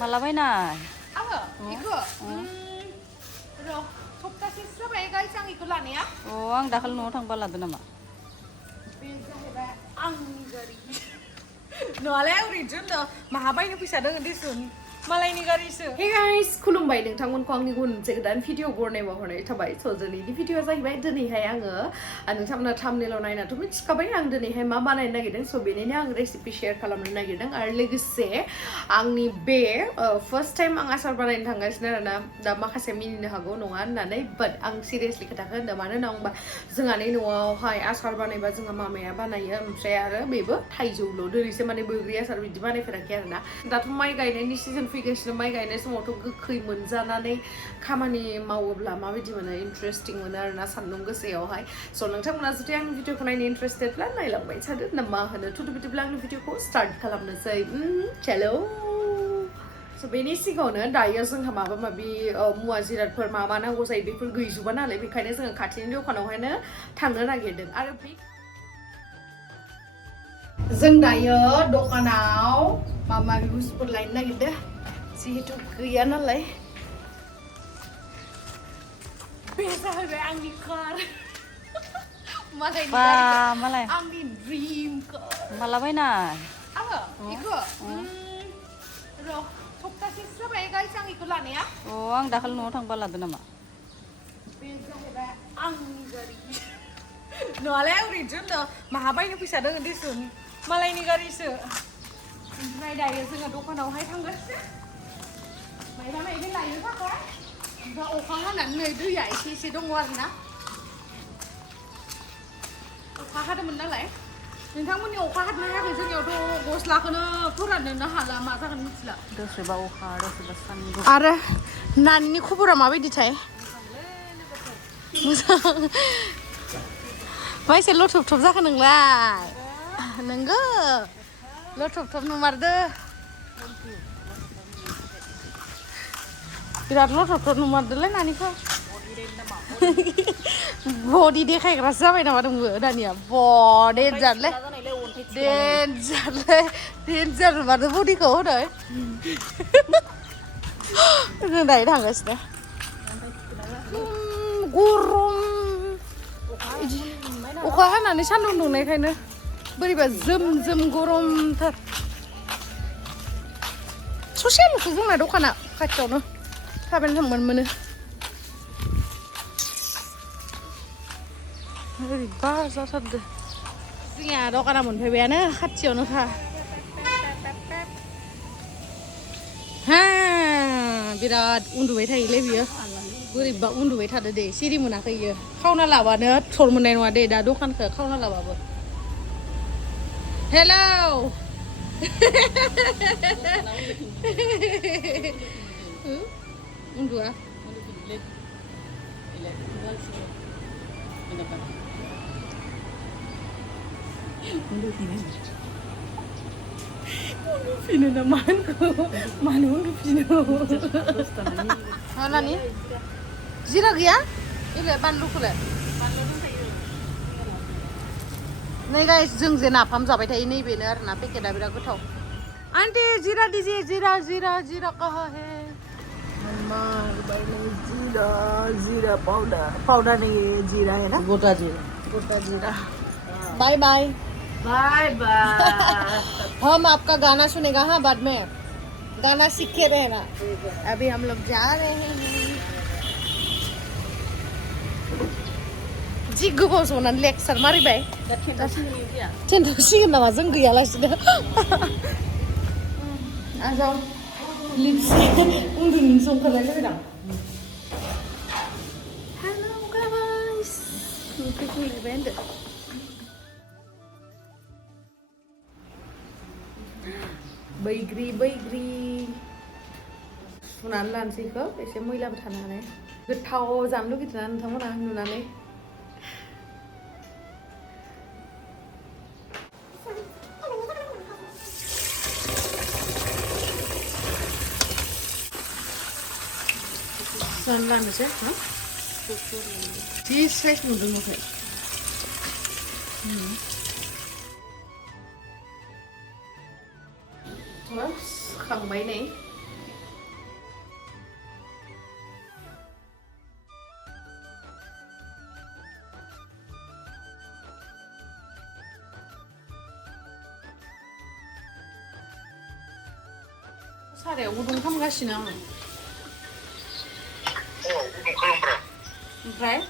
माला बायनाय आङो इखो र' सप्तासेसो जाबाय गाइस आं इखो लानाया आं दाखालि न'आव थांबा लादो नामा बे जाहैबाय आंनि गारि नङालै आं ओरैनोसो होनदों माहा बायनो फैसा दोङो देसुन मालायनि गारिसो हे गाइस खुलुमबाय नोंथांमोनखौ आंनि गुबुन मोनसे गोदान भिडिअ बरनायबा हरनाय थाबाय स' दिनैनि भिडिअआ जाहैबाय दिनैहाय आङो नोंथांमोना थाम्बनेइलाव नायनाथ' मिथिखाबाय आं दिनैहाय मा बानायनो नागिरदों स' बेनिनो आं रेसिपि शेयार खालामनो नागिरदों आरो लोगोसे आंनि बे फार्स्ट टाइम आं आसार बानायनो थांगासिनो आरोना दा माखासे मिनिनो हागौ नङा होननानै बाट आं सिरियासलि खोथाखौ होनदों मानो होनना बुंबा जोंहानि न'आवहाय आसार बानायबा जोंहा मामाया बानायो ओमफ्राय आरो बेबो थाइजौल' दिनैसो माने बैग्रि आसार बिदि बानायफेराखै आरोना दाथ' माइ गायनायनि सिजन फैगासिनो माइ गायनाय समावथ' गोखै मोनजानानै खामानि मावोब्ला माबायदि मोनो इन्टारेस्टिं मोनो आरोना सान्दुं गोसायावहाय स' नोंथांमोना जुदि आंनि भिडिअखौ नायनो इन्टारेस्टेडब्ला नायलांबाय थादो ना मा होनो थुदो बिदिब्ला आंनि भिडिअखौ स्टार्ट खालामनोसै चलो स' बेनि सिगाङावनो दायो जोंहा माबा माबि मुवा जिरादफोर मा मा नांगौ जायो बेफोर गैजोबा नालाय बेखायनो जोङो खाथिनि दखानावहायनो थांनो नागिरदों आरो जों दायो दखानाव माबा माबि बुस्थुफोर लायनो नागिरदों जिहेतु गैया नालाय बे जाहैबाय आंनि कार मालाय आंनि ड्रिम कार माला बायनाय आङो इखो र' सप्तासेसो जाबाय गाइस आं इखो लानाया आं दाखालि न'आव थांबा लादो नामा बे जाहैबाय आंनि गारि नङालै आं ओरैनोसो होनदों माहा बायनो फैसा दोङो देसुन मालायनि गारिसो ओमफ्राय दायो जोङो दखानावहाय थांगासिनो मायबा मायबि लायनो थाखाय ओमफ्राय अखा हानानै नै दैया एसे एसे दङ आरोना अखा हादोंमोन नालाय नोंथांमोननि अखा हादोंना हायाखै जोंनियावथ' गस्लाखौनो फोराननोनो हाला मा जागोन मिथिला दसेबा अखा दसेबा सान्दुं आरो नानिनि खबरा माबायदिथाय मोजां मा एसे लथब जाखो नोंलाय नोंगो लथब नुमारदो बिराद लथब नुमारदोलै नानिखौ बडि देखायग्रासो जाबाय नामा नोंबो दानिया डेन्जारलै डेन्जार नुमारदो बडिखौ हनै जों दायो थांगासिनो गरम अखा हानानै सान्दुं दुंनायखायनो बोरैबा जोम गरमथार ससेल'सो जोंना दखाना खाथियावनो थाबायनो थांबानो मोनो बोरैबा जाथारदो जोंनिया दखाना मोनफैबायानो खाथियावनोखा हा बिराद उन्दुबाय थायोलै बियो बोरैबा उन्दुबाय थादो दे सिरि मोनाखै इयो खावना लाबानो थर मोननाय नङा दे दा दखानखौ खावना लाबाबो हेलौ उन्दुआ उन्दुफिनो ना मानो उन्दुफिनो नानि जिरा गैया इलाय बानलुखौलाय नै गाइस जों जे नाफाम जाबाय थायो नैबेनो आरोना पेकेटआ बिराद गोथाव आंटी जीरा दीजिए जीरा कहाँ है जीरा पाउडर नहीं है जीरा है ना गोटा जीरा बाय बाय हम आपका गाना सुनेगा हाँ बाद में गाना सीखे रहना अभी हम लोग जा रहे हैं जि गोबाव जनानै लेक्सार मारिबाय थेनथ'सिगोन नामा जों गैयालासिनो आजाव लिपस्टिक उन्दुनोसो ओंखारलायलायबाय आं हेलौ गाइस फैफिनलायबाय होनदो बैग्रि सुनानै लानोसै इखौ एसे मैलाबो थानो हानाय गोथाव जानो लुगैदोंना नोंथांमोना नुनानै सुनानै लानोसै ना जि साइज नुदों नाथाय खांबाय नै 사례 우동 삼가시는. 우동 칼럼브라. 오मफ्राय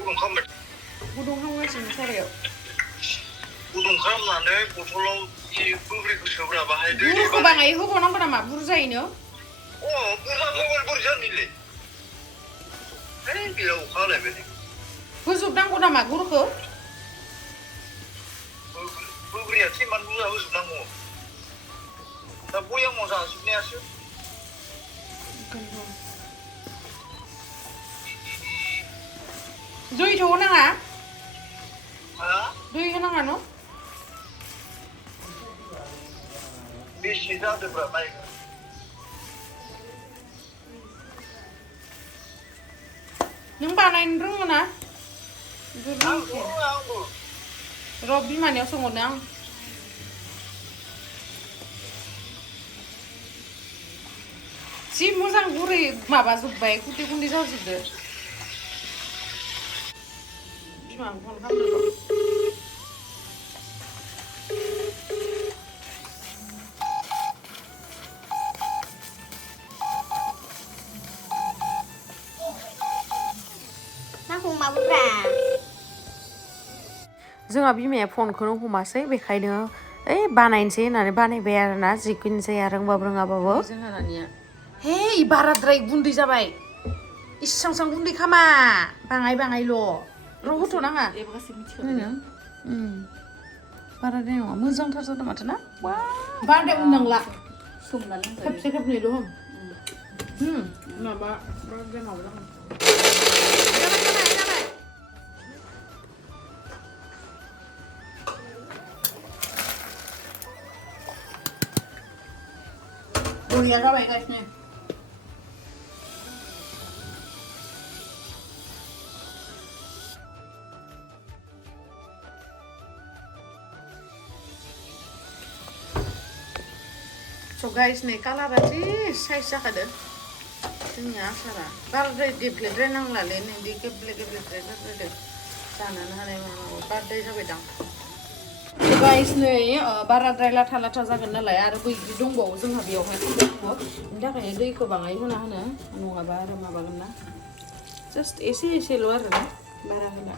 우동 칼럼브라. 우동 삼가시는 사례요. 우동 칼럼브라는 보통로 이 부브리고 서브라 바하이 돼. 무르고 방아이 호보는 거나 막 부르자이노. 부르자 먹을 부르자니래. 비라고 칼래 베니. 부습당 거나 막 무르고. 부브리야 팀만 누가 부습당 거. 나 모양 모사 싶네야스. Dui thú năng à? Hả? Dui cái năng à nó? Biết gì ra được rồi mày. Những bà này rung rồi nè. Ăn bù. Rồi bí mà nếu xong một năng. Chị mua rằng guri mà bà giúp vậy cũng đi sao giúp được. Mà còn không được. Nó không mau ra. जोंहा बिमाया फनखौनो हमासै बेखायनो बानायनोसै होननानै बानायबाय आरोना जिखुनु जाया रोंबाबो रोङाबाबो जोंहा नानिया हे बाराद्राय गुन्दै जाबाय इसां गुन्दै खामा बाङायल' र' होथ'नाङा बाराद्राय नङा मोजांथार जादों माथो ना बाराद्राय उननांला खेबसे खेबनैल' माबा बाराद्राय माबा जागोन Buriya जाबाय गासिनो So guys नै कालारा जि साइज जाखादो जोंनि आसारा बाराद्राय गेब्लेद्राय नांलालै नै बे गेब्लेद्राय जाद्रायदो जानोनो हानाय मानांगौ बाराद्राय जाबायदां guys नै बाराद्राय लाथा लाथा जागोन नालाय आरो बैग्रि दंबावो जोंहा बेयावहाय खालामनांगौ बेनि थाखायनो दैखौ बाङाय होना होनो नङाबा आरो माबागोन ना जास्ट एसेल' आरो ना बारा होला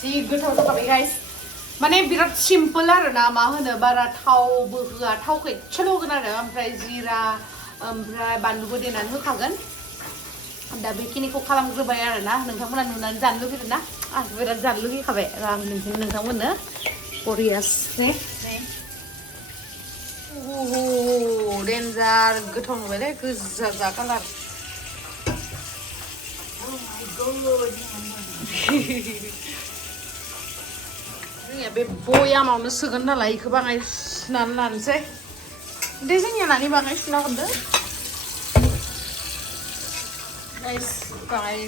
जि गोथाव जाखाबाय guys माने बिराद सिम्पल आरो ना मा होनो बारा थावबो होआ थावखौ एसेल' होगोन आरो ओमफ्राय जिरा ओमफ्राय बानलुबो देनानै होखागोन दा बेखिनिखौ खालामग्रोबाय आरो ना नोंथांमोना नुनानै जानो लुगैदों ना आं बिराद जानो लुगैखाबाय आं नोंथांमोननो बरियासने डेन्जार गोथाव नुबायलै गोजा जा कालार जोंनिया बे बयामावनो सोगोन नालाय बेखौ बाङाय सुनानै लानोसै दे जोंनिया नानि बाङाय सुना हरदो गाइस बाङाय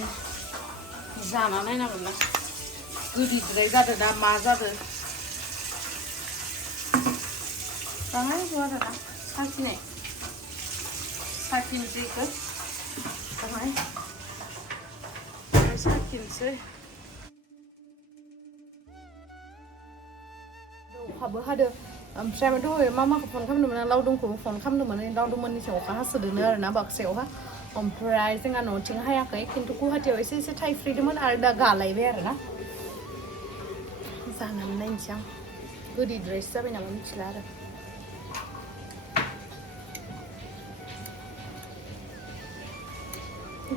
जाना नायनांगोन ना गोदैद्राय जादों ना मा जादों बाङाय आरो ना साखिनोसै बेखौ बाङाय साखिनोसै अखाबो हादों ओमफ्राय दहाय मामाखौ फन खालामदोंमोन आं लावदुमखौबो फन खालामदोंमोन लावदुममोननि सायाव अखा हासोदोंनो आरोना बाक्सायावहा ओमफ्राय जोंहा न'थिं हायाखै खिन्थु गुवाहाटियाव एसे थाइफ्रिदोंमोन आरो दा गालायबाय आरोना जानानै नायनोसै आं गोदैद्रायसो जाबाय नामा मिथिला आरो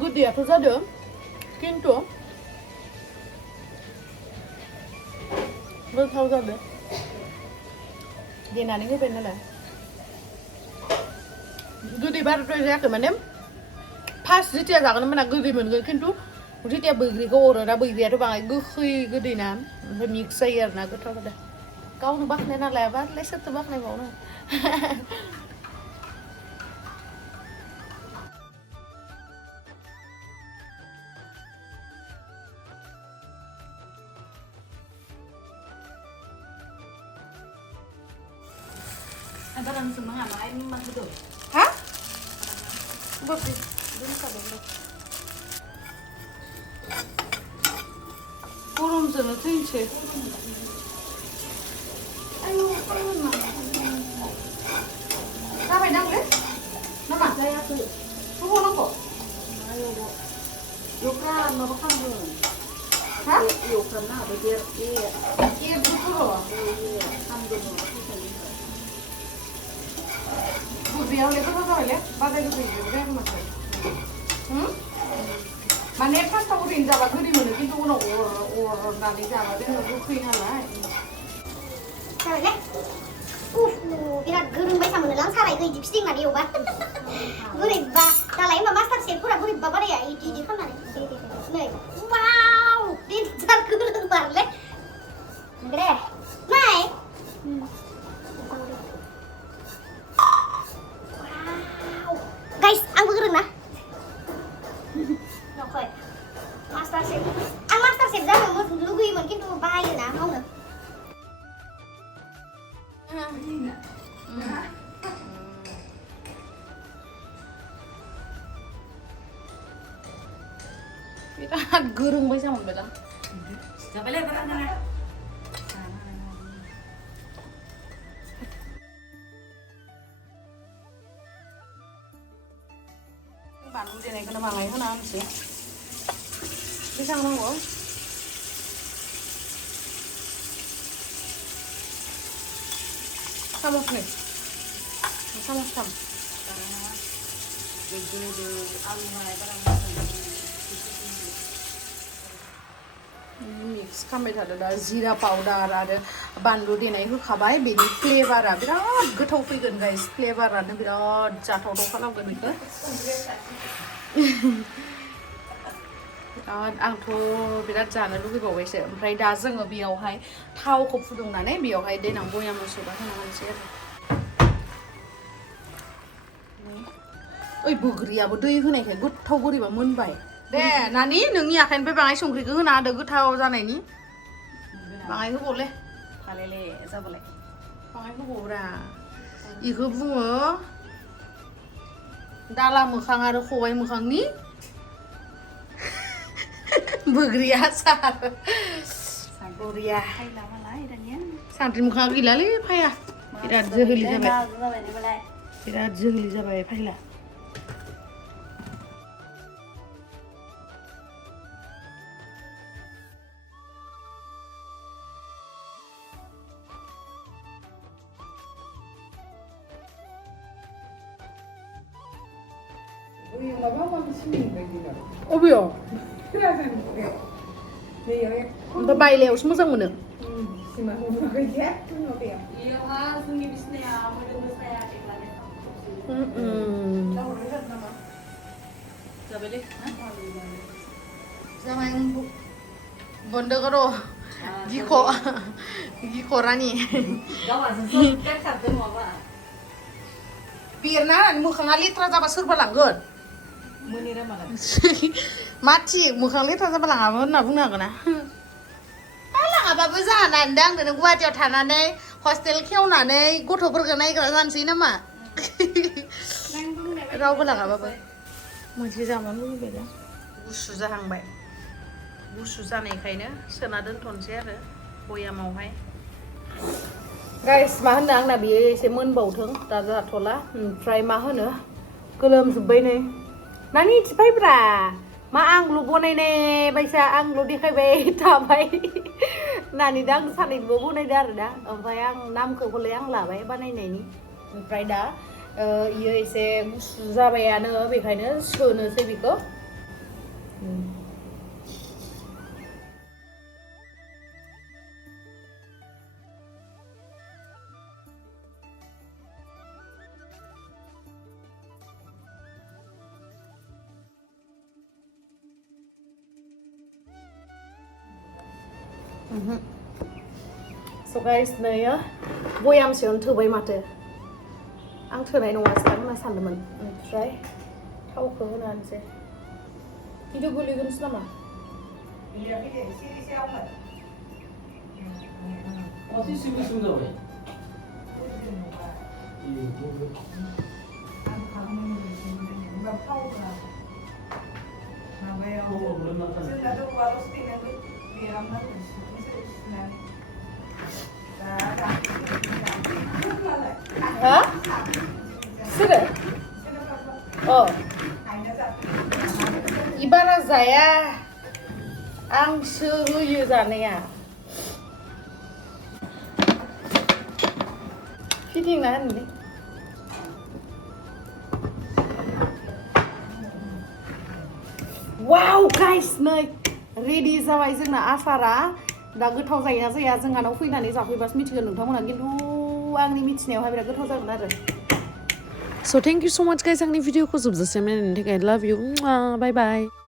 गोदैयाथ' जादों खिन्थु गोथाव जादों देनानै होबाय नालाय गोदै बाराद्राय जायाखै माने फार्स्ट जेथिया जागोन होमबाना गोदै मोनगोन खिन्थु जेथिया बैग्रिखौ अरोना बैग्रियाथ' बाङाय गोखै गोदैना ओमफ्राय मिक्स जायो आरोना गोथाव जादों गावनो बाख्नायना लायाबा आरोलाय सोरथो बाख्नायबावनो barang semua main mah itu. Hah? Bwigri, dulu kabel. Kurung sana tince. Ayo, kurung mana? Apa yang deh? Nama? Saya tuh. Tunggu nunggu. Ayo, Yukran mau makan belum? Hah? Yukran lah, biar iya. Iya betul. Iya, ambil dulu. Bwigri yang itu apa ya? Badai itu juga macam. Mana pas tahu rinja bagus di mana gitu orang nanti jalan dia nggak kuing lah. Trời birat gerung bay sama nelang sarai ke Egypt sting nadi obat. Gurih ba, kalau ini master chef pura gurih ba ya Egypt kan nadi. Nih, wow, din jar gerung barle. Gede, naik. Wow, guys, ang gerung nah. Nokoi, master chef. Ang master chef dah mau lugu iman gitu bahaya nah, mau nggak? Birat gerung bay sama beda. Siapa lagi barang mana? Bạn dia này kena bangai mana sih? Bisa nggak? Sama nih. Sama. Begitu alu mana barang Mix खालामबाय थादो दा जिरा powder आरो बानलु देनाय होखाबाय बेनि फ्लेभारा बिराद गोथाव फैगोन गाइस फ्लेभारानो बिराद जाथावथाव खालामगोन बेखौ बिराद आंथ' बिराद जानो लुगैबावबायसो ओमफ्राय दा जोङो बेयावहाय थावखौ फुदुंनानै बेयावहाय देनां बयामाव सोबा होनांगोनसै आरो ओइ बग्रियाबो दै होनायखाय गोथाव बोरैबा मोनबाय दे नानि नोंनि आखाइनिफ्राय बाङाय संख्रिखौ होना होदो गोथाव जानायनि बाङाय होबावले खालेले जाबालाय बाङाय होबावब्रा इखौ बुङो दाला मोखां आरो खबाइ मोखांनि Bwigri aasar बरिया Kaila malai dania. सान्द्रि मोखाङा गैलालै फाया बिराद जोहोलि जाबाय बिराद जोहोलि जाबाय फायला अबेयाव ओमफ्राय बायलायावसो मोजां मोनो जाबाय बन्द करो गिखरानि बिरना मोखाङा लेथ्रा जाबा सोरबा लांगोन Menira malah. माथि मोखां लेथ्रा जाबा लाङाबो होनना बुंनो हागोन ना लाङाबाबो जानानै दां नों गुवाहाटियाव थानानै हस्टेल खेवनानै गथ'फोरखौ नायग्रा जानोसै नामा रावबो लाङाबाबो मोनसे जानो लुबैबाय दा गुसु जाहांबाय गुसु जानायखायनो सोना दोनथ'नोसै आरो बयामावहाय गाइस मा होनो आंना बियो एसे मोनबावथों दा जाथ'ला ओमफ्राय मा होनो गोलोमजोब्बाय नै नानि थिफायब्रा मा आंल' बनायनाय बायसा आंल' देखायबाय थाबाय नानि दा आं सानैनोबो बनायदो आरो दा ओमफ्राय आं नामखौ हले आं लाबाय बानायनायनि ओमफ्राय दा इयो एसे गुसु जाबायानो बेखायनो सोनोसै बेखौ So guys, नैयो बयामसेयावनो थोबाय माथो आं थोनाय नङा होनना सानदोंमोन ओमफ्राय थावखौ होना होनोसै भिडिअ गोलैगोनसो नामा 어디 쓰고 있습니다 왜? 예. हा सोरो इबारा जाया आंसो होयो जानाया फिदिंना होनलै वाव गाइस नै रेडि जाबाय जोंना आसारा दा गोथाव जायोना जाया जोंहानाव फैनानै जाफैबासो मिथिगोन नोंथांमोनहा खिन्थु आंनि मिथिनायावहाय बिराद गोथाव जागोन आरो So thank you so much guys आंनि भिडिअखौ जोबजासिम नायनायनि थाखाय love you bye bye